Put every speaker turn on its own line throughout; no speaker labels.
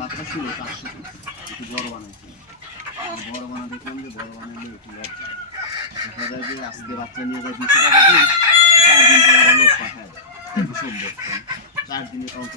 বাচ্চা ছিল চারশো একটু বড় বানাইছি বড় বানা দেখলাম যে বড় বানাইলে একটু লজ্জা দেখা যে বাচ্চা নিয়ে যায় টাকা দিই চার দিন পর আবার লোক পাঠায় দুশো চার দিনে কাউকে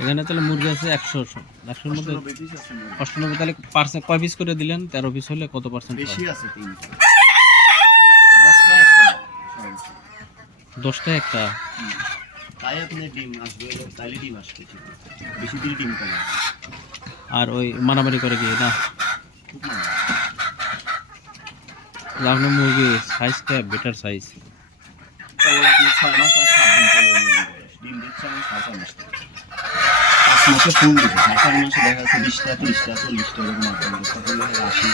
এখানে তাহলে মুরগি আছে একশো একশোর মধ্যে
অষ্টনব্বই
তাহলে পার্সেন্ট কয় পিস করে দিলেন? তেরো পিস হলে কত পার্সেন্ট
বেশি আছে দশটা একটা। দাও, সর্বোচ্চ।
দশটা একটা?
হুম। তাই আপনি ডিম আসবে তাইলে ডিম আসবে বেশি দিলে ডিম পাবে
আর ওই মারামারি করে গিয়ে না? আপনার মুরগি সাইজটা বেটার সাইজ
আপনি ছয় মাস আর সাত দিন চলে ডিম দিচ্ছে আমি চার মাস। মাসে ফুল সাড়ে চার মাসে দেখা যাচ্ছে বিশটা তিরিশটা চল্লিশটা এরকম আটটা তাহলে আশি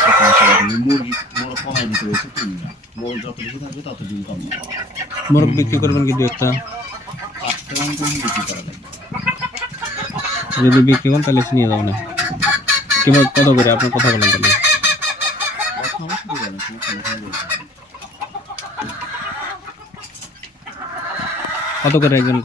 সত্তর এরকম। মুরগি বড় কমাই দিতে হয়েছে তিনটা। বড় যত বেশি থাকবে তত ডিম কম।
মোরগ বিক্রি করবেন কি দু একটা
পাঁচটা করে বিক্রি করা লাগবে
যদি বিক্রি করেন তাহলে নিয়ে যাব না কিংবা কত করে? আপনার কথা বলেন তাহলে। কত করে একজন